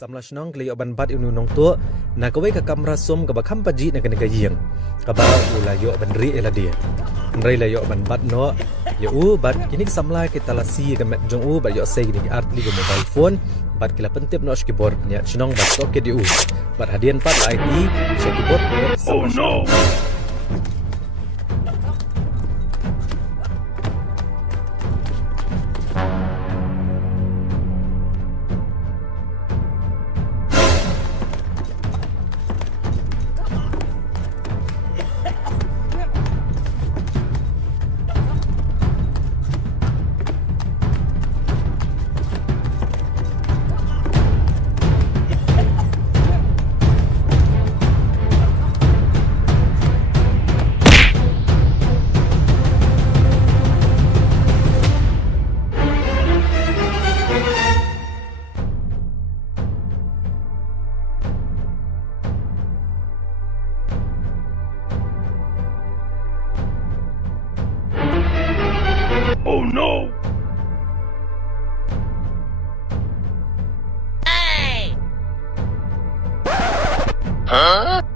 สำหรับน้องกลีอบันบัดอินูน้องตัวนักเวกกรรมรัสมกับคำปัจจินักนกเยียงกับบ่าวอุลายบันรีเอลเดียนรีลายบันบัดเนาะยอูบัดกินิกสำลายกิตาลาซีกับแมจงอูบัดยอเซกินิกอาร์ตลีกับโมบายโฟนบัดกิลาเปนเทปนอชกิบอร์เนี่ยชน้องบัดโตเกดิอูบัดฮาเดียนปัดไลดีเชกิบอร์เนี่ยสำหรับOh no! Hey! Huh?